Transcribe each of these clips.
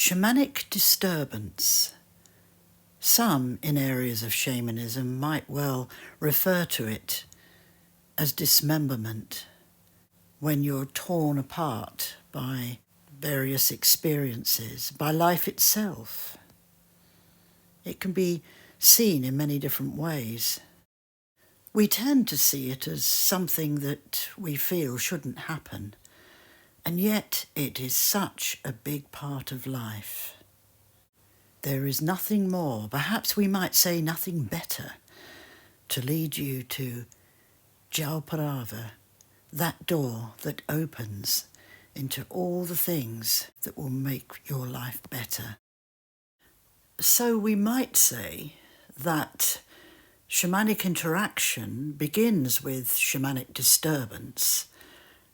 Shamanic disturbance. Some in areas of shamanism might well refer to it as dismemberment, when you're torn apart by various experiences, by life itself. It can be seen in many different ways. We tend to see it as something that we feel shouldn't happen, and yet it is such a big part of life. There is nothing more, perhaps we might say nothing better, to lead you to Jal Parava, that door that opens into all the things that will make your life better. So we might say that shamanic interaction begins with shamanic disturbance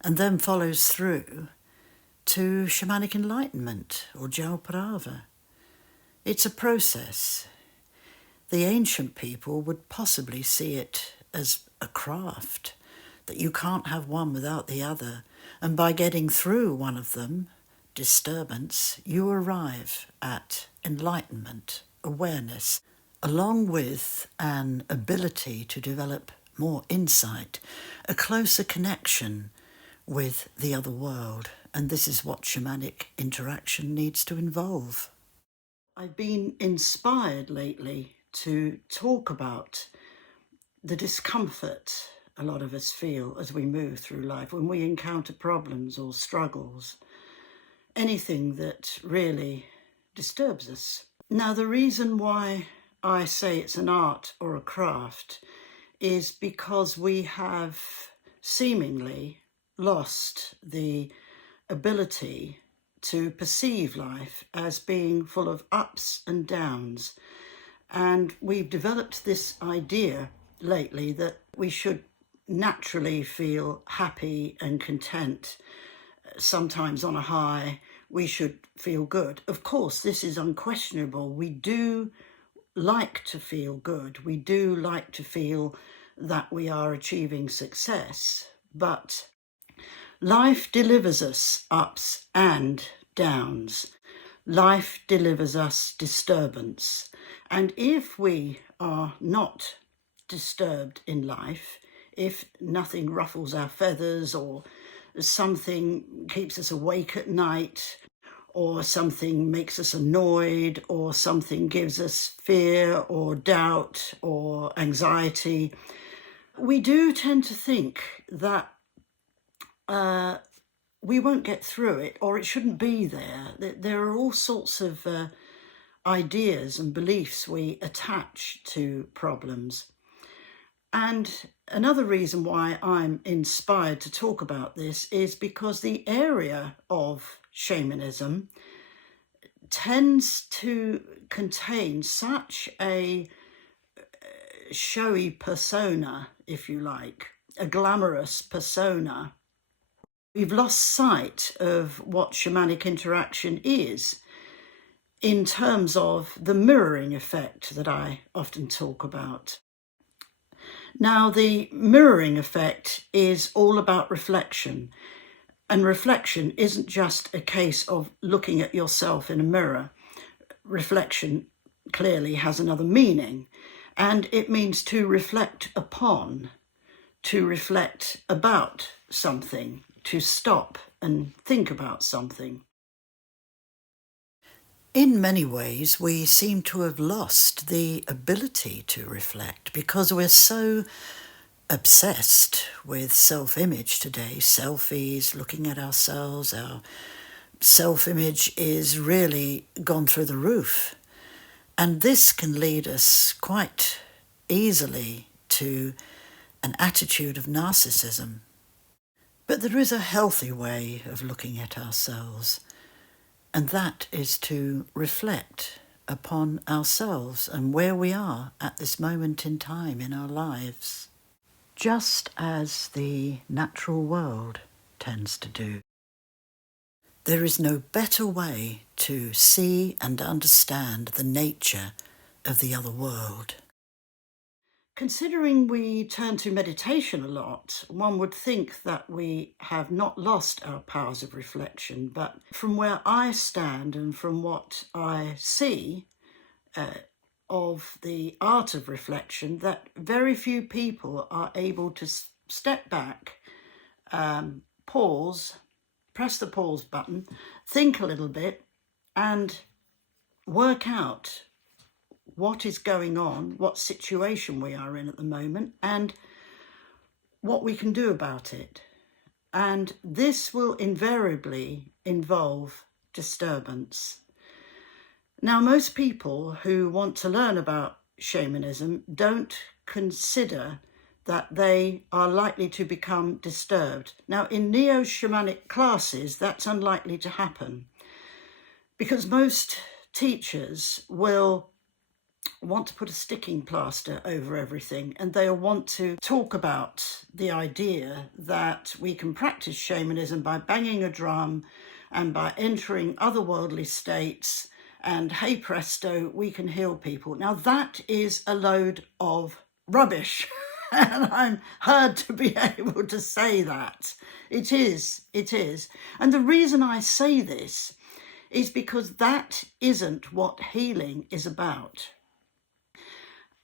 and then follows through to shamanic enlightenment or Jal Parava. It's a process. The ancient people would possibly see it as a craft, that you can't have one without the other, and by getting through one of them, disturbance, you arrive at enlightenment, awareness, along with an ability to develop more insight, a closer connection with the other world. And this is what shamanic interaction needs to involve. I've been inspired lately to talk about the discomfort a lot of us feel as we move through life, when we encounter problems or struggles, anything that really disturbs us. Now, the reason why I say it's an art or a craft is because we have seemingly lost the ability to perceive life as being full of ups and downs. And we've developed this idea lately that we should naturally feel happy and content, sometimes on a high. We should feel good. Of course, this is unquestionable. We do like to feel good. We do like to feel that we are achieving success. But life delivers us ups and downs. Life delivers us disturbance. And if we are not disturbed in life, if nothing ruffles our feathers, or something keeps us awake at night, or something makes us annoyed, or something gives us fear or doubt or anxiety, we do tend to think that we won't get through it, or it shouldn't be there. There are all sorts of ideas and beliefs we attach to problems. And another reason why I'm inspired to talk about this is because the area of shamanism tends to contain such a showy persona, if you like, a glamorous persona. We've lost sight of what shamanic interaction is in terms of the mirroring effect that I often talk about. Now, the mirroring effect is all about reflection. And reflection isn't just a case of looking at yourself in a mirror. Reflection clearly has another meaning, and it means to reflect upon, to reflect about something, to stop and think about something. In many ways, we seem to have lost the ability to reflect because we're so obsessed with self-image today. Selfies, looking at ourselves, our self-image is really gone through the roof. And this can lead us quite easily to an attitude of narcissism. But there is a healthy way of looking at ourselves, and that is to reflect upon ourselves and where we are at this moment in time in our lives, just as the natural world tends to do. There is no better way to see and understand the nature of the other world. Considering we turn to meditation a lot, one would think that we have not lost our powers of reflection, but from where I stand and from what I see of the art of reflection, that very few people are able to step back, pause, press the pause button, think a little bit, and work out what is going on, what situation we are in at the moment, and what we can do about it. And this will invariably involve disturbance. Now, most people who want to learn about shamanism don't consider that they are likely to become disturbed. Now, in neo-shamanic classes, that's unlikely to happen because most teachers will want to put a sticking plaster over everything, and they'll want to talk about the idea that we can practice shamanism by banging a drum and by entering otherworldly states, and hey presto, we can heal people. Now that is a load of rubbish. And I'm heard to be able to say that. It is. And the reason I say this is because that isn't what healing is about.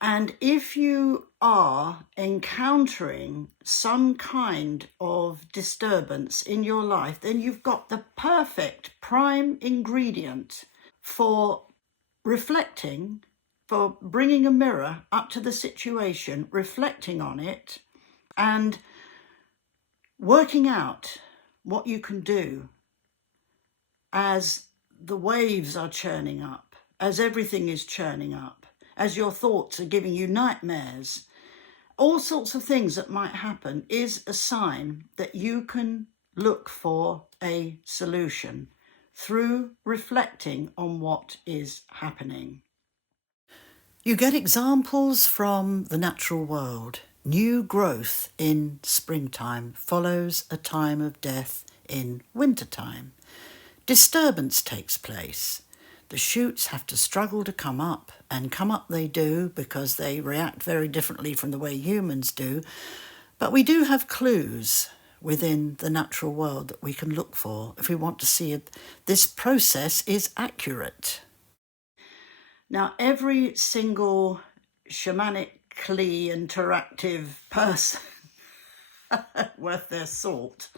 And if you are encountering some kind of disturbance in your life, then you've got the perfect prime ingredient for reflecting, for bringing a mirror up to the situation, reflecting on it, and working out what you can do as the waves are churning up, as everything is churning up, as your thoughts are giving you nightmares. All sorts of things that might happen is a sign that you can look for a solution through reflecting on what is happening. You get examples from the natural world. New growth in springtime follows a time of death in wintertime. Disturbance takes place. The shoots have to struggle to come up, and come up they do because they react very differently from the way humans do. But we do have clues within the natural world that we can look for if we want to see if this process is accurate. Now, every single shamanically interactive person worth their salt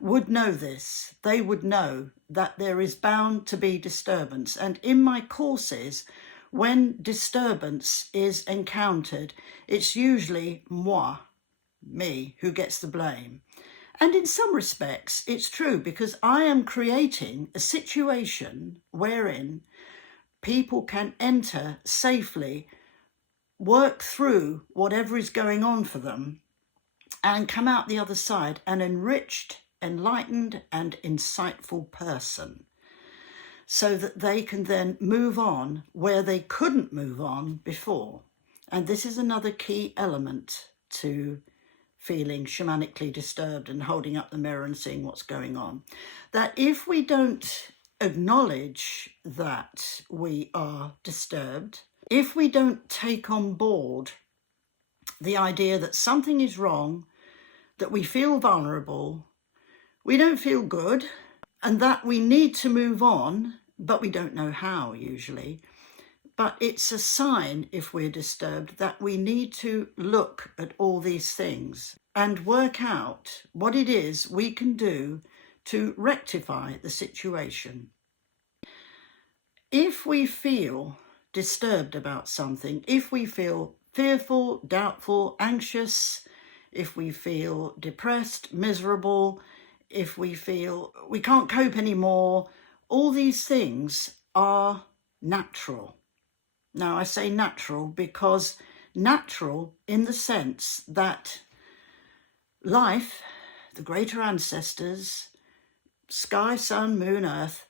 would know this. They would know that there is bound to be disturbance. And in my courses, when disturbance is encountered, it's usually me, who gets the blame. And in some respects, it's true, because I am creating a situation wherein people can enter safely, work through whatever is going on for them, and come out the other side an enriched, enlightened and insightful person, so that they can then move on where they couldn't move on before. And this is another key element to feeling shamanically disturbed and holding up the mirror and seeing what's going on. That if we don't acknowledge that we are disturbed, if we don't take on board the idea that something is wrong, that we feel vulnerable, we don't feel good, and that we need to move on, but we don't know how usually. But it's a sign, if we're disturbed, that we need to look at all these things and work out what it is we can do to rectify the situation. If we feel disturbed about something, if we feel fearful, doubtful, anxious, if we feel depressed, miserable, if we feel we can't cope anymore, all these things are natural. Now, I say natural because natural in the sense that life, the greater ancestors, sky, sun, moon, earth,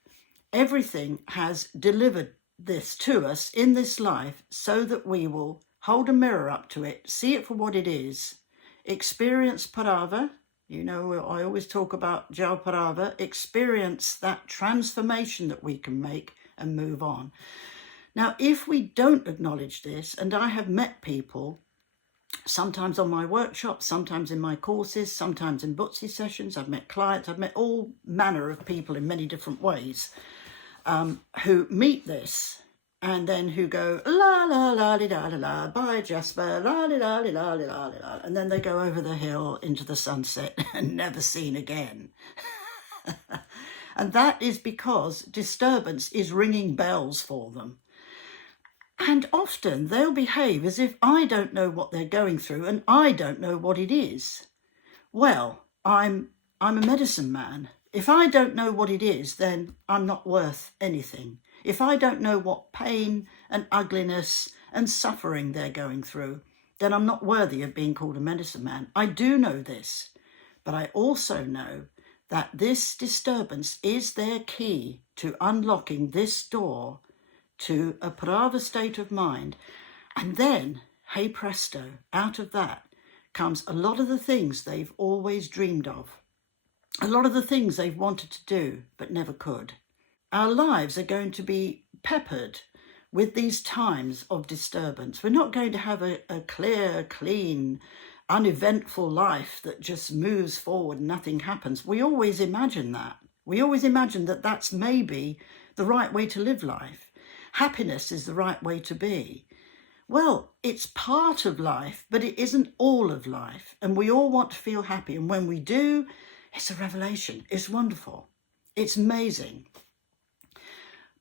everything has delivered this to us in this life so that we will hold a mirror up to it, see it for what it is, experience Parava. You know, I always talk about Jal Parava, experience that transformation that we can make and move on. Now, if we don't acknowledge this, and I have met people sometimes on my workshops, sometimes in my courses, sometimes in Bootsy sessions. I've met clients, I've met all manner of people in many different ways who meet this and then who go, la, la, la, li, la, la, la, bye, Jasper, la, li, la, li, la, li, la, li, la, and then they go over the hill into the sunset and never seen again. And that is because disturbance is ringing bells for them. And often they'll behave as if I don't know what they're going through and I don't know what it is. Well, I'm a medicine man. If I don't know what it is, then I'm not worth anything. If I don't know what pain and ugliness and suffering they're going through, then I'm not worthy of being called a medicine man. I do know this, but I also know that this disturbance is their key to unlocking this door to a Parava state of mind. And then, hey presto, out of that comes a lot of the things they've always dreamed of, a lot of the things they've wanted to do but never could. Our lives are going to be peppered with these times of disturbance. We're not going to have a clear, clean, uneventful life that just moves forward and nothing happens. We always imagine that. We always imagine that that's maybe the right way to live life. Happiness is the right way to be. Well, it's part of life, but it isn't all of life. And we all want to feel happy. And when we do, it's a revelation. It's wonderful. It's amazing.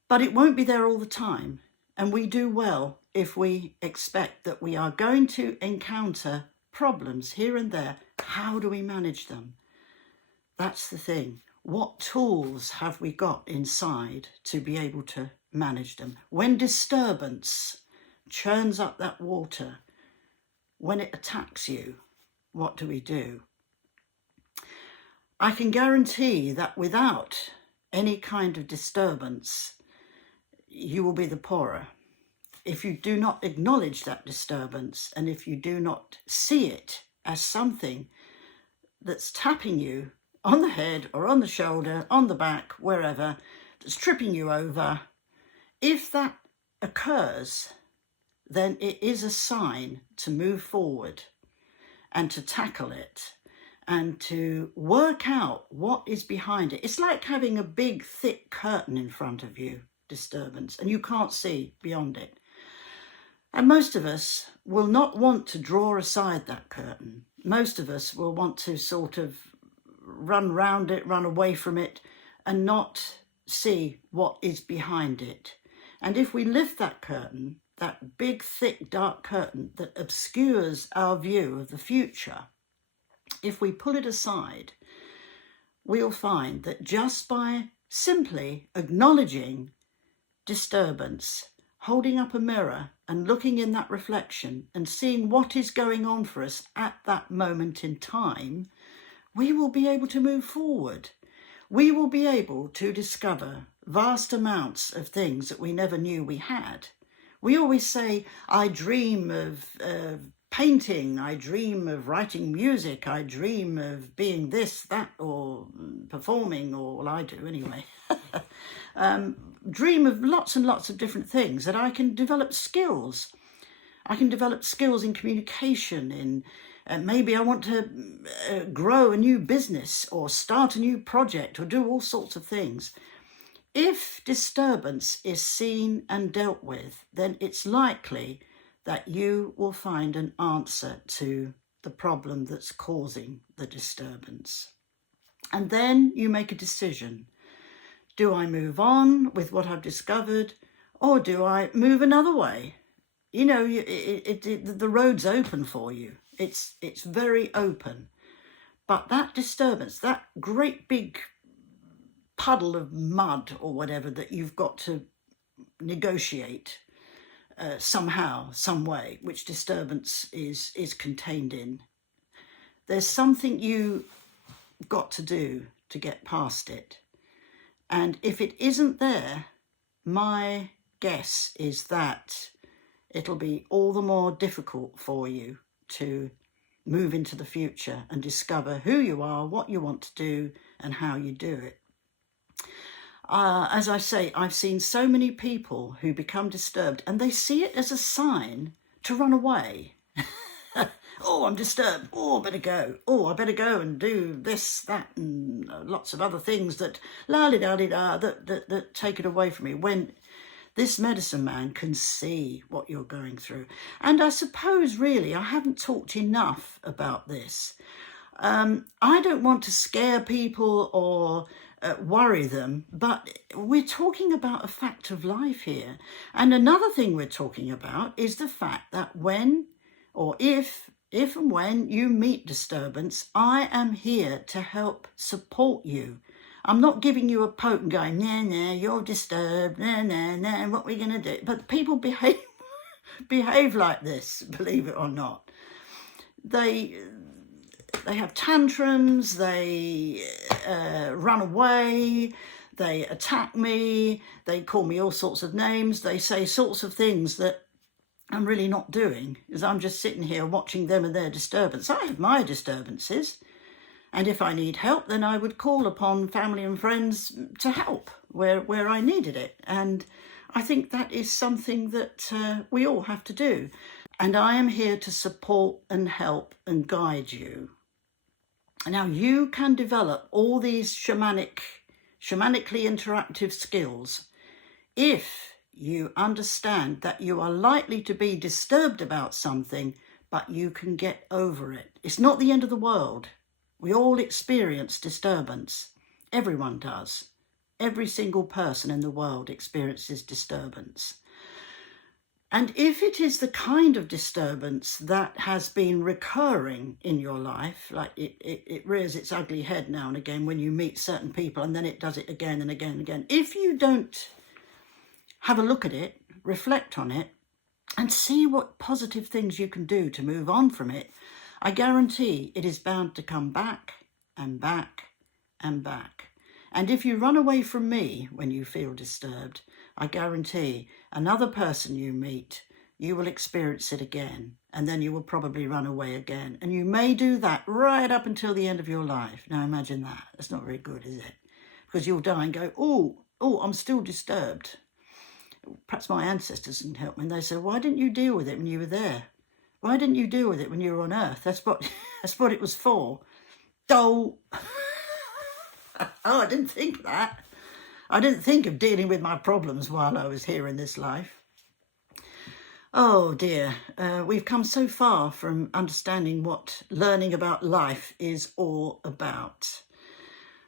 But it won't be there all the time. And we do well if we expect that we are going to encounter problems here and there. How do we manage them? That's the thing. What tools have we got inside to be able to manage them? When disturbance churns up that water, when it attacks you, what do we do? I can guarantee that without any kind of disturbance, you will be the poorer. If you do not acknowledge that disturbance and if you do not see it as something that's tapping you on the head or on the shoulder, on the back, wherever, that's tripping you over, if that occurs, then it is a sign to move forward and to tackle it and to work out what is behind it. It's like having a big, thick curtain in front of you, disturbance, and you can't see beyond it. And most of us will not want to draw aside that curtain. Most of us will want to sort of run round it, run away from it, and not see what is behind it. And if we lift that curtain, that big, thick, dark curtain that obscures our view of the future, if we pull it aside, we'll find that just by simply acknowledging disturbance, holding up a mirror and looking in that reflection and seeing what is going on for us at that moment in time, we will be able to move forward. We will be able to discover vast amounts of things that we never knew we had. We always say, I dream of painting, I dream of writing music, I dream of being this, that, or performing, or well, I do anyway. Dream of lots and lots of different things, that I can develop skills. I can develop skills in communication, in maybe I want to grow a new business or start a new project or do all sorts of things. If disturbance is seen and dealt with, then it's likely that you will find an answer to the problem that's causing the disturbance. And then you make a decision. Do I move on with what I've discovered, or do I move another way? You know, the road's open for you. It's very open. But that disturbance, that great big puddle of mud or whatever that you've got to negotiate somehow, some way, which disturbance is contained in, there's something you got to do to get past it. And if it isn't there, my guess is that it'll be all the more difficult for you to move into the future and discover who you are, what you want to do, and how you do it. As I say, I've seen so many people who become disturbed and they see it as a sign to run away. oh, I'm disturbed, oh, I better go, oh, I better go and do this, that, and lots of other things that la-di-da-di-da, that take it away from me, when this medicine man can see what you're going through. And I suppose, really, I haven't talked enough about this. I don't want to scare people or worry them, but we're talking about a fact of life here. And another thing we're talking about is the fact that when, or if and when you meet disturbance, I am here to help support you. I'm not giving you a poke and going, nah, nah, you're disturbed, nah, nah, nah, what are we going to do? But people behave like this, believe it or not. They have tantrums, they run away, they attack me, they call me all sorts of names, they say sorts of things that I'm really not doing, is I'm just sitting here watching them and their disturbance. I have my disturbances, and if I need help, then I would call upon family and friends to help where I needed it. And I think that is something that we all have to do. And I am here to support and help and guide you. Now, you can develop all these shamanically interactive skills if you understand that you are likely to be disturbed about something, but you can get over it. It's not the end of the world. We all experience disturbance. Everyone does. Every single person in the world experiences disturbance. And if it is the kind of disturbance that has been recurring in your life, like it rears its ugly head now and again when you meet certain people, and then it does it again and again and again. If you don't have a look at it, reflect on it, and see what positive things you can do to move on from it, I guarantee it is bound to come back and back and back. And if you run away from me when you feel disturbed, I guarantee another person you meet, you will experience it again, and then you will probably run away again. And you may do that right up until the end of your life. Now imagine that. That's not very good, is it? Because you'll die and go, oh, I'm still disturbed. Perhaps my ancestors can help me. And they say, why didn't you deal with it when you were there? Why didn't you deal with it when you were on Earth? That's what it was for. Oh, I didn't think of that. I didn't think of dealing with my problems while I was here in this life. Oh dear, we've come so far from understanding what learning about life is all about.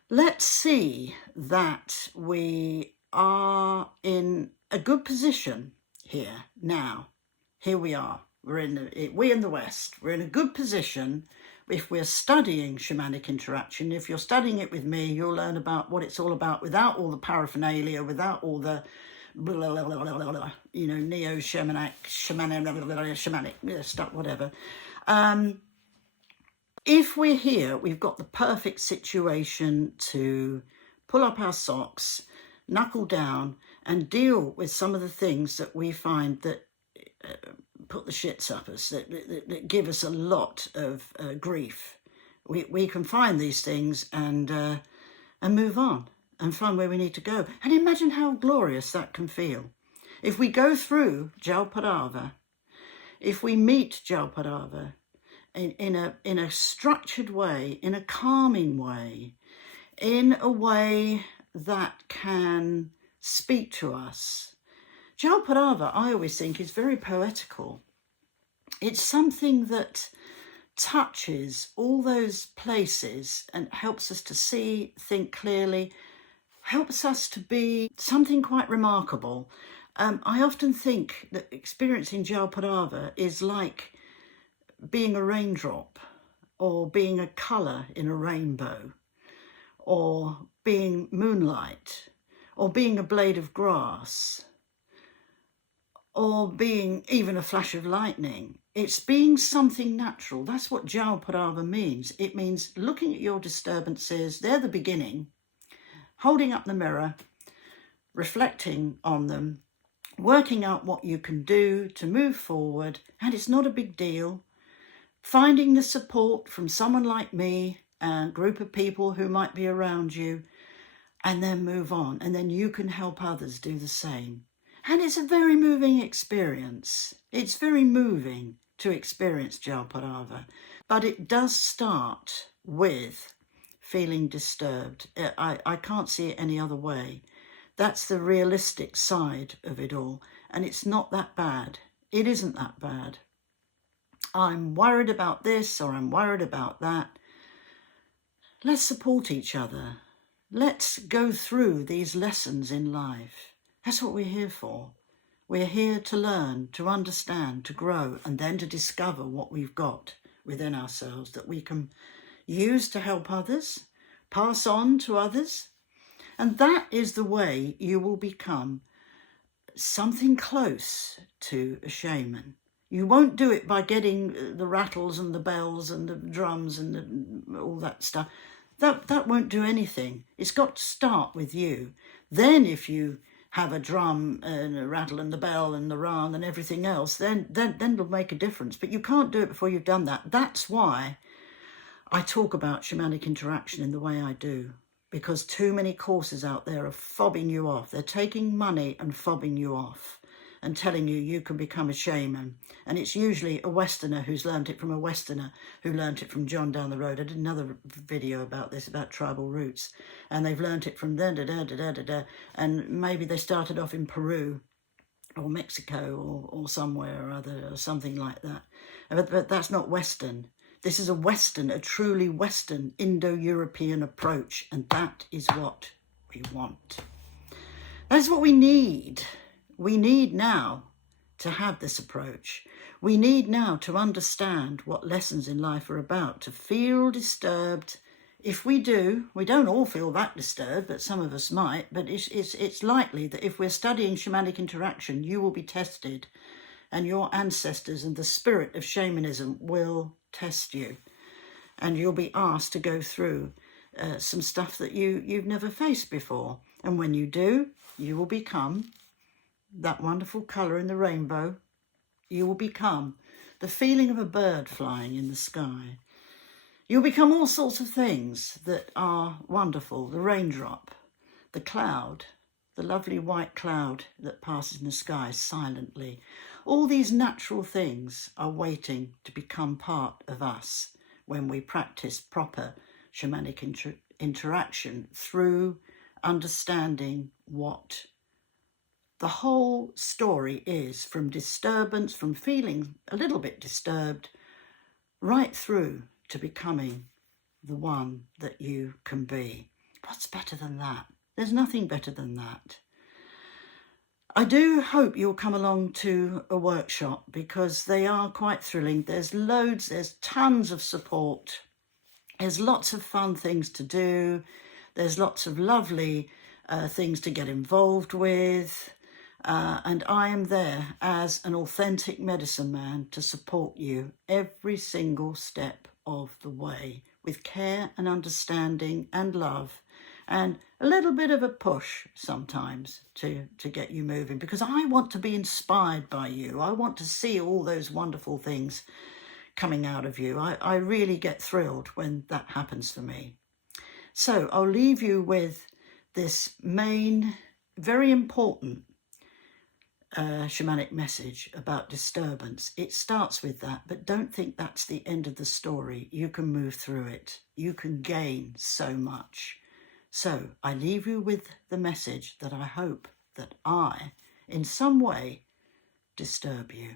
Let's see that we are in a good position here now. Here we are. We in the West, we're in a good position. If we're studying shamanic interaction, if you're studying it with me, you'll learn about what it's all about without all the paraphernalia, without all the neo-shamanic stuff, whatever. If we're here, we've got the perfect situation to pull up our socks, knuckle down, and deal with some of the things that we find that put the shits up us, that give us a lot of grief. We can find these things and move on and find where we need to go. And imagine how glorious that can feel. If we go through Jal Parava, if we meet Jal Parava in a structured way, in a calming way, in a way that can speak to us. Jal Parava, I always think, is very poetical. It's something that touches all those places and helps us to see, think clearly, helps us to be something quite remarkable. I often think that experiencing Jal Parava is like being a raindrop, or being a colour in a rainbow, or being moonlight, or being a blade of grass, or being even a flash of lightning. It's being something natural. That's what Jal Parava means. It means looking at your disturbances, they're the beginning, holding up the mirror, reflecting on them, working out what you can do to move forward, and it's not a big deal. Finding the support from someone like me, a group of people who might be around you, and then move on, and then you can help others do the same. And it's a very moving experience. It's very moving. to experience Jal Parava. But it does start with feeling disturbed. I can't see it any other way. That's the realistic side of it all. And it's not that bad. It isn't that bad. I'm worried about this or I'm worried about that. Let's support each other. Let's go through these lessons in life. That's what we're here for. We're here to learn, to understand, to grow, and then to discover what we've got within ourselves that we can use to help others, pass on to others. And that is the way you will become something close to a shaman. You won't do it by getting the rattles and the bells and the drums and all that stuff. That won't do anything. It's got to start with you. Then if you have a drum and a rattle and the bell and the rang and everything else, then it'll make a difference. But you can't do it before you've done that. That's why I talk about shamanic interaction in the way I do, because too many courses out there are fobbing you off. They're taking money and fobbing you off and telling you you can become a shaman. And it's usually a Westerner who's learnt it from a Westerner who learnt it from John down the road. I did another video about this, about tribal roots. And they've learnt it from and maybe they started off in Peru or Mexico or somewhere or other or something like that. But that's not Western. This is a Western, a truly Western Indo-European approach. And that is what we want. That's what we need. We need now to have this approach. We need now to understand what lessons in life are about, to feel disturbed. If we do, we don't all feel that disturbed, but some of us might, but it's likely that if we're studying shamanic interaction, you will be tested and your ancestors and the spirit of shamanism will test you. And you'll be asked to go through some stuff that you've never faced before. And when you do, you will become that wonderful colour in the rainbow. You will become the feeling of a bird flying in the sky. You'll become all sorts of things that are wonderful. The raindrop, the cloud, the lovely white cloud that passes in the sky silently. All these natural things are waiting to become part of us when we practice proper shamanic interaction through understanding what the whole story is, from disturbance, from feeling a little bit disturbed, right through to becoming the one that you can be. What's better than that? There's nothing better than that. I do hope you'll come along to a workshop because they are quite thrilling. There's loads, there's tons of support. There's lots of fun things to do. There's lots of lovely things to get involved with. And I am there as an authentic medicine man to support you every single step of the way with care and understanding and love and a little bit of a push sometimes to get you moving, because I want to be inspired by you. I want to see all those wonderful things coming out of you. I really get thrilled when that happens for me. So I'll leave you with this main, very important shamanic message about disturbance. It starts with that, but don't think that's the end of the story. You can move through it. You can gain so much. So I leave you with the message that I hope that I, in some way, disturb you.